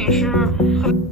也是很。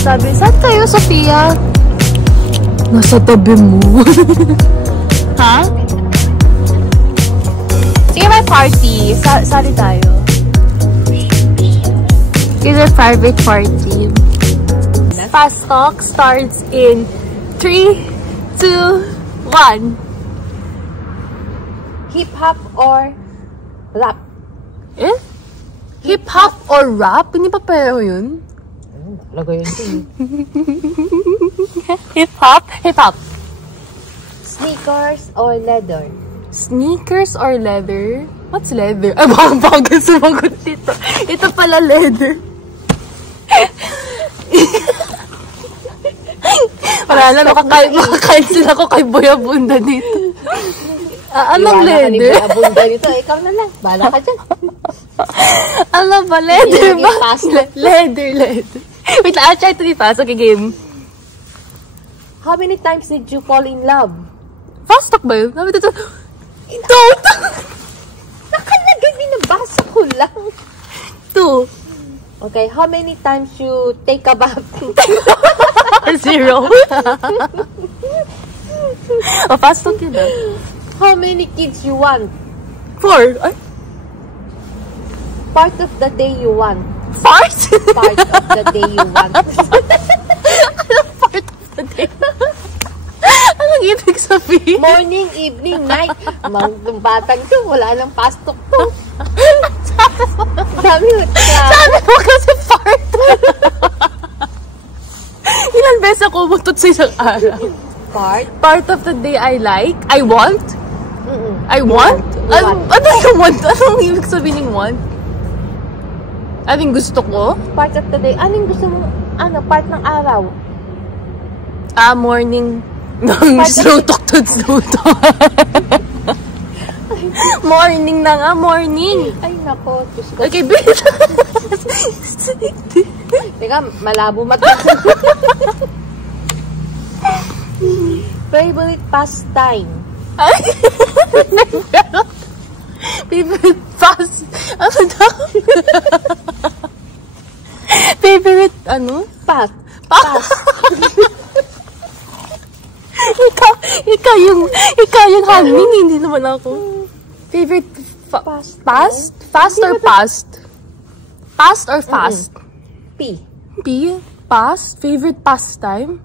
Sabi, saan kayo, Sophia? Nasa tabi mo. Ha? Sige, may party. Sali tayo. It's a private party. Fast talk starts in 3, 2, 1. Hip-hop or rap? Eh? Hip-hop or rap? Hindi pa pareho yun? Lagay yun din. Hip-hop? Hip-hop. Sneakers or leather? Sneakers or leather? What's leather? Ay, baka bagal sumagot dito. Ito pala leather. Wala na, makakain ako kay Boy Abunda dito. Anong leather? Boy Abunda dito. Ikaw na lang. Bala ka dyan. Ano ba? Leather ba? Leather. Wait, I'll try to be fast. Okay, game. How many times did you fall in love? Fast talk ba yun? Don't! Nakalagay, binabasa ko lang. 2. Okay, how many times you take a bath? 0. Oh, fast talk yun ah. How many kids you want? 4. Ay? Part of the day you want. Part? Part of the day you want. Anong part of the day? Anong ibig sabihin? Morning, evening, night. Mga batang to, wala nang pastok to. Sabi mo kasi part. Ilan beses ako umutot sa isang araw? Part of the day I like? I want? I want? Ano yung want? Anong ibig sabihin ng want? Anong gusto ko? Part of the day. Anong gusto mo? Part ng araw? Morning. Slow talk. Morning na nga, morning. Ay, nako. Okay, bilis. Teka, malabo mata. Favorite pastime? Favorite past... Ano daw? Favorite, ano? Past. Ikaw yung hanging, hindi naman ako. Favorite past? Fast or past? Past or fast? P. Past? Favorite pastime?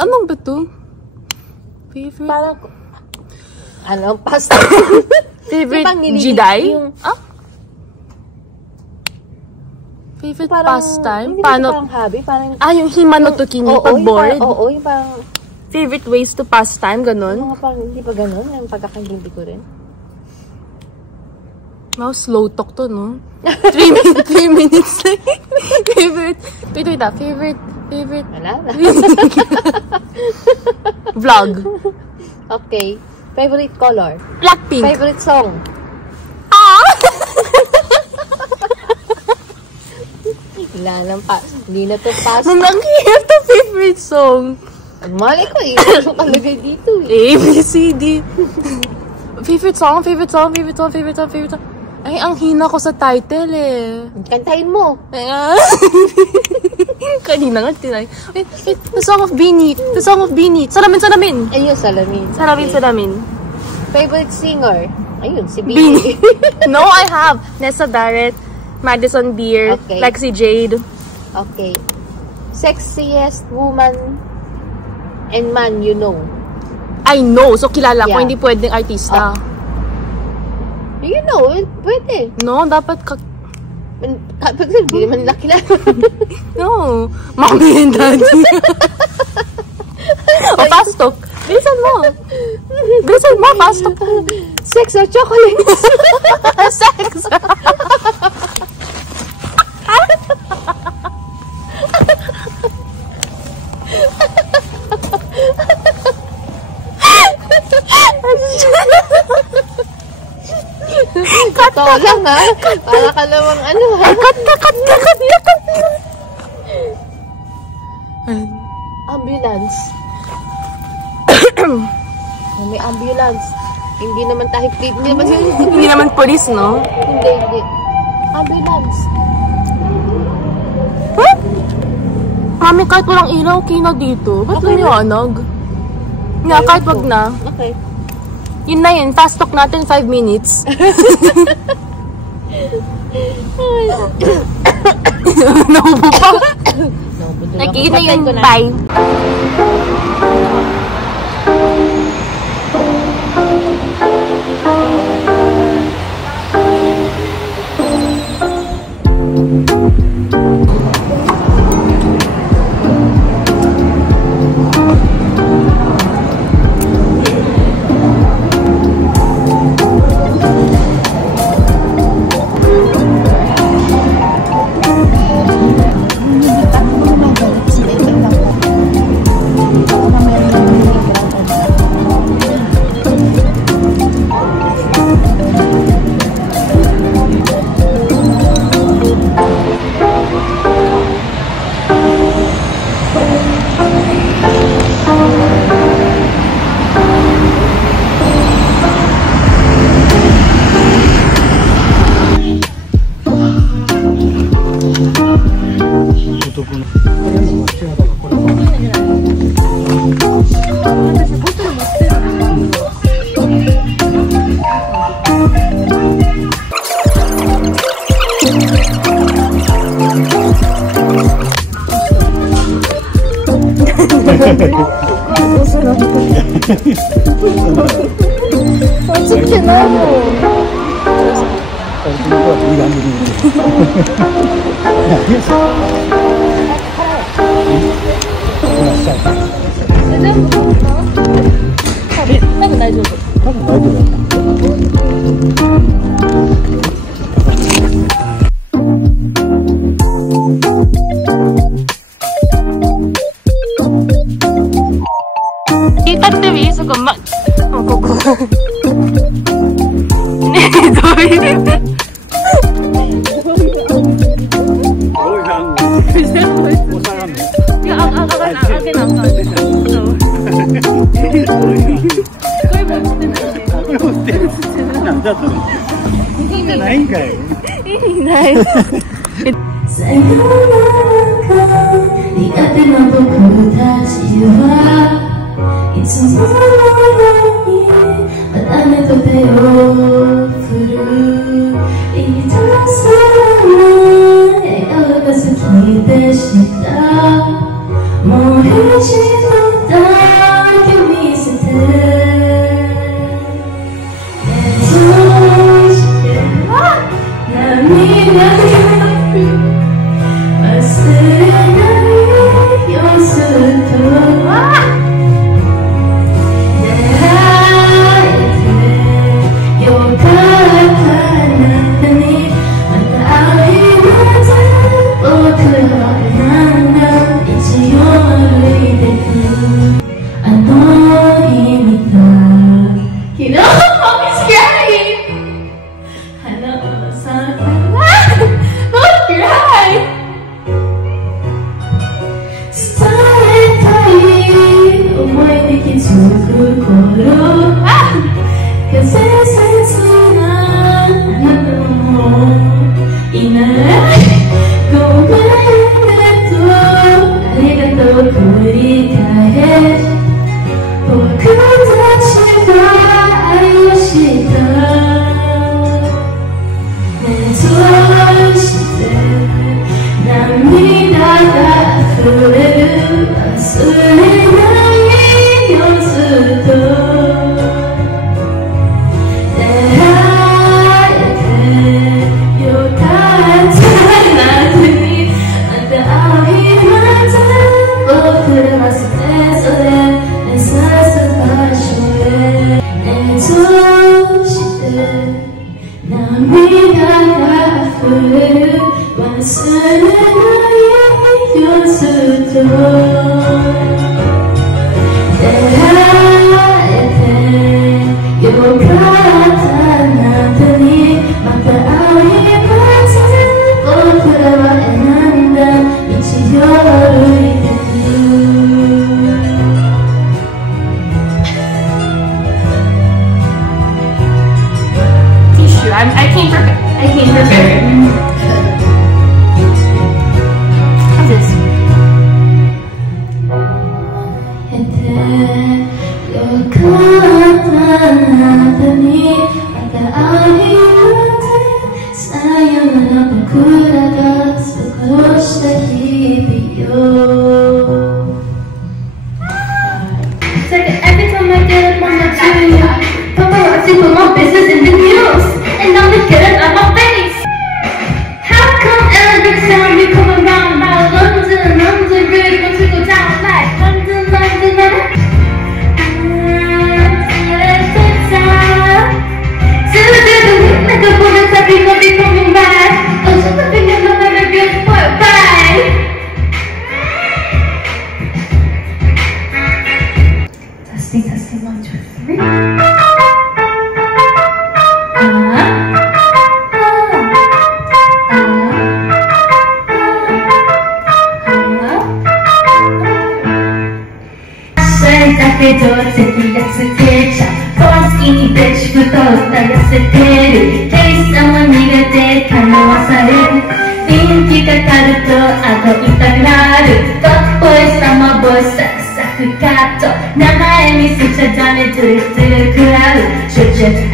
Anong ba ito? Favorite? Parang... Anong pastime? Favorite Jedi? Favorite pastime? Parang hobby? Parang... yung Himanotoki ni pag bored? Oo, yung parang... Favorite ways to pass time, ganun? Mga parang hindi pa ganun, yung pagkakahindi ko rin. Wow, slow talk to, no? 3 minutes lang. Favorite... Wait, favorite... Wala na. Vlog. Okay. Favorite color? Blackpink. Favorite song? Wala lang pa. Hindi na to pass. Mamang hirap to favorite song. Mali ko eh. Ano kalagay dito A, eh. B, C, D. Favorite song. Ay, ang hina ko sa title eh. Kantahin mo. Kanina nga tinay. Wait, The Song of Beanie. Salamin. Ayun, salamin. Salamin. Favorite singer? Ayun, si Beanie. Beanie. No, I have. Nessa Barrett, Madison Beer, Okay. Lexi Jade. Okay. Sexiest woman and man you know? I know, so kilala ko, Yeah. hindi pwedeng artista. You know, pwede. No, dapat Kapag hindi naman nila kilala. No, mommy and daddy. O, fast talk. Bilisan mo. Bilisan mo, fast talk. Sex or chocolates? Sex. Totoo lang ha. Para ka namang ano ha. Cut. Ambulance. Oh, may ambulance. Hindi naman tayo Hindi naman police, no? Hindi. Ambulance. What? Mami, kahit walang ilaw, okay na dito. Ba't Okay lumiwanag? Nga, kahit wag na. Okay. Yun na yun, fast talk natin 5 minutes. Naubo pa. Yun na yun, bye. Sige na mo. I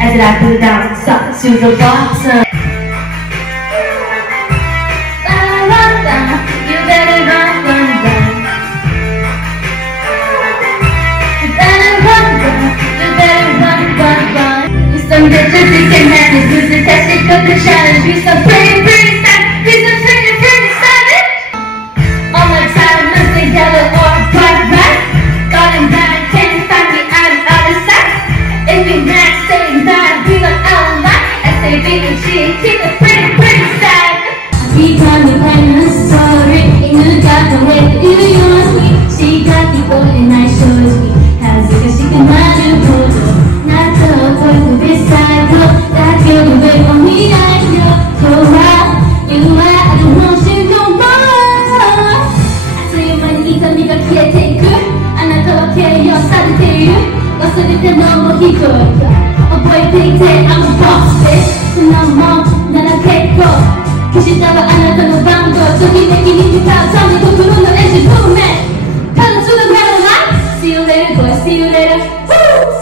As I put down socks to the bottom. You better run, run, run. You better run, run. You better run, run, run. We some bitches, we can manage. Lose the test, take up the challenge. We some pretty, pretty savage. We some pretty, pretty savage. All my time, must say yellow or bright red. Golden blind, can't find me out of outer sight. If you mad, stay mad, we don't outline. I say big and shit, keep it pretty, pretty sad. Every time we plan a story, in the dark, the way that you use me. She got the boy and I shows me. How because she can mind you, photo. Not to avoid to this side, though. That girl, the way for me, I know. So why, you are, I don't know, she no more. I say you might eat a nigga, can't take her. And I don't care, you're starting to you. 忘れてもも一人覚えていて I'm a boss ですそんなもんなら結構消したはあなたの番号ときめきに使うため心のエンジンブーメン彼女の柄のライ See you later boy see you later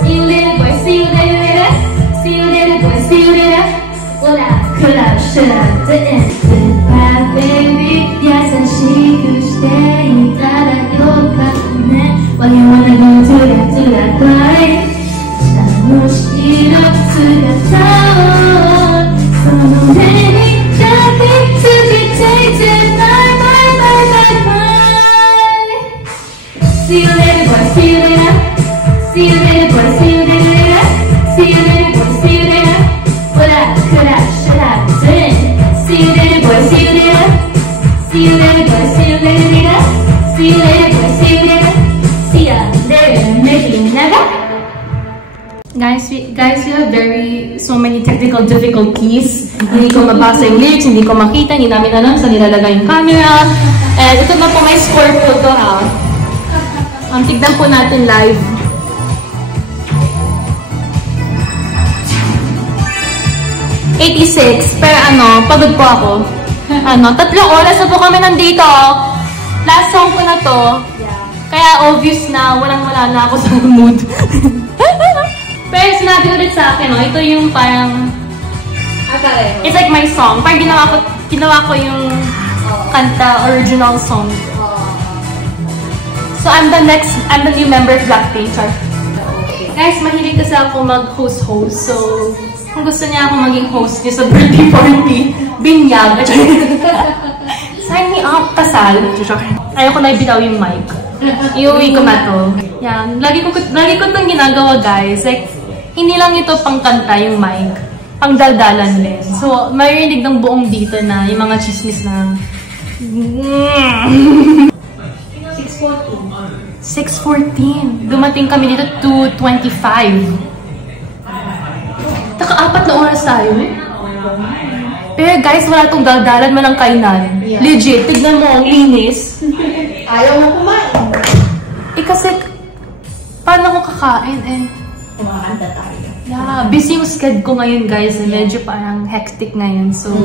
See you later boy see you later See you later boy see you later Well I could have should have didn't Goodbye baby 優しくしていたらよかったね Why you wanna go to that party? 楽しいの姿をその目に焼き付けていて Bye bye bye bye bye See you later boy, see you later See you later boy, see you later See you later boy, see you later What I could I, should I, didn't See you later boy, see you later See you later boy, see you later See you later boy, see you later See ya later, maybe never Guys, you have so many technical difficulties. Hindi ko mabasa yung lyrics, hindi ko makita, hindi namin alam saan nilalagay yung camera. And ito na po may score po to ha. Tignan po natin live. #86, pero pagod po ako. 3 oras na po kami nandito. Last song ko na to. Kaya obvious na walang-wala na ako sa mood. Pero sinabi ko rin sa akin, no, ito yung parang... It's like my song. Parang ginawa ko yung kanta, original song. So I'm the new member of Blackpink. Sorry. Guys, mahilig kasi ako mag-host. So, kung gusto niya ako maging host niya sa birthday party, binyag. Sign me up, kasal. Ayoko na ibitaw yung mic. Iuwi ko na to. Yan. Lagi ko itong ginagawa, guys. Like, hindi lang ito pang kanta yung mic. Pang daldalan din. So, marinig ng buong dito na yung mga chismis na 6:14. Dumating kami dito 2:25. Taka-4 na oras tayo eh. Pero guys, wala itong daldalan, walang kainan. Yeah. Legit, tignan mo ang linis. Ayaw mo kumain. Eh kasi, paano ko kakain eh? Kumakanta tayo. Yeah, busy yung schedule ko ngayon guys. Medyo parang hectic ngayon. So,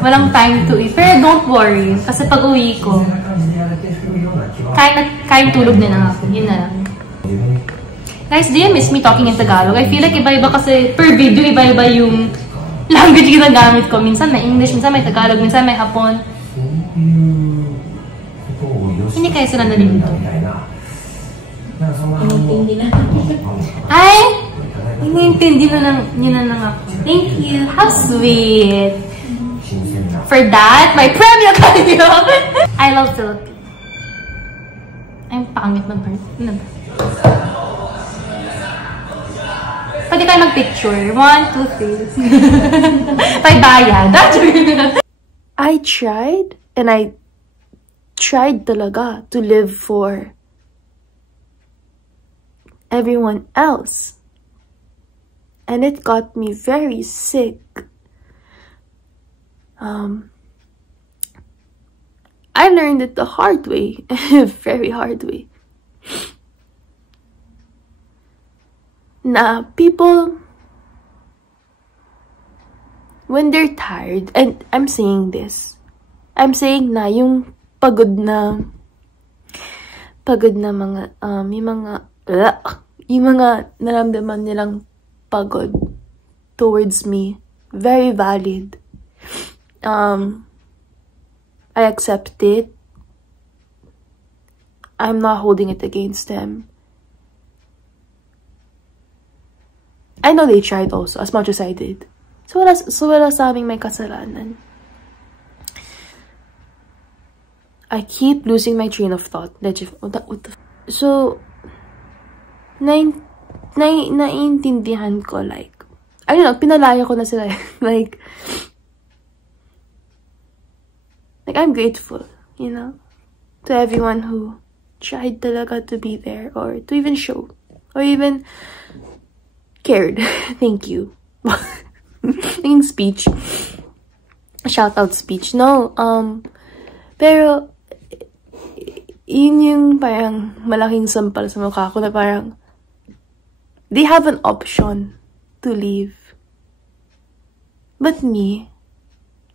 walang time to eat. Pero don't worry, kasi pag uwi ko, kain tulog na lang ako. Yun na lang. Guys, do you miss me talking in Tagalog? I feel like iba-iba kasi per video, iba-iba yung language ginagamit ko. Minsan may English, minsan may Tagalog, minsan may Hapon. Hindi kaya sila nalilito. Hindi na. Ay! Iniintindi na lang ako. Thank you. How sweet. For that, may premium tayo. I love Philippines. Ay, pangit mag-part. Ano ba? Pwede tayo mag-picture. 1, 2, 3. Tayo bayad. I tried, and I tried talaga to live for everyone else. And it got me very sick. I learned it the hard way, very hard way. Na people, when they're tired, and I'm saying this, I'm saying na yung pagod na mga, yung mga naramdaman nilang pagod towards me, very valid. I accept it. I'm not holding it against them. I know they tried also, as much as I did. So wala sa aming may kasalanan. I keep losing my train of thought. So, naiintindihan ko, like, I don't know, pinalaya ko na sila. like, I'm grateful, you know, to everyone who tried talaga to be there, or to even show, or even cared. Thank you. Yung speech. Shout out speech. No, pero, yun yung parang malaking sampal sa mukha ko na parang, they have an option to leave. But me,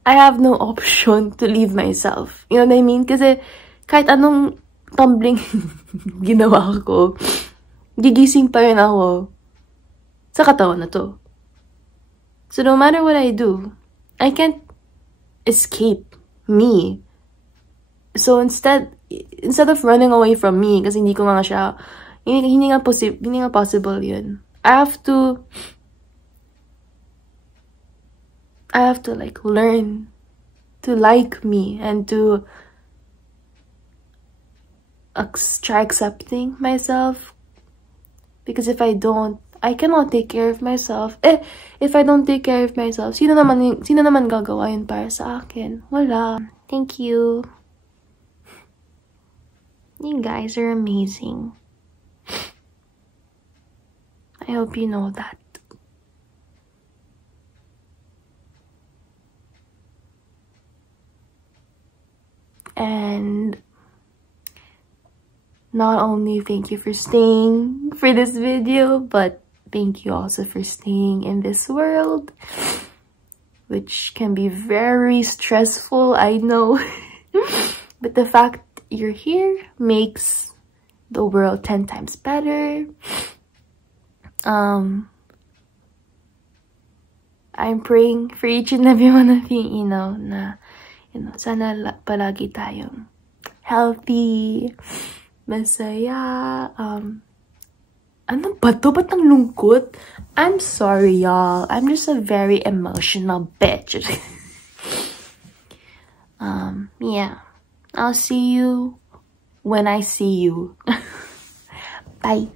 I have no option to leave myself. You know what I mean? Kasi kahit anong tumbling ginawa ko, gigising pa rin ako sa katawan na to. So no matter what I do, I can't escape me. So instead of running away from me, kasi hindi ko nga siya, hindi nga possible yun. I have to like learn to like me and to try accepting myself, because if I don't, I cannot take care of myself. If I don't take care of myself, sino naman gagawa yun para sa akin? Wala. Thank you. You guys are amazing. I hope you know that. And not only thank you for staying for this video, but thank you also for staying in this world, which can be very stressful, I know. But the fact you're here makes the world 10 times better. I'm praying for each and every one of you, na, sana palagi tayong healthy, masaya, ano ba to? Ba't ang lungkot? I'm sorry, y'all. I'm just a very emotional bitch. Yeah. I'll see you when I see you. Bye.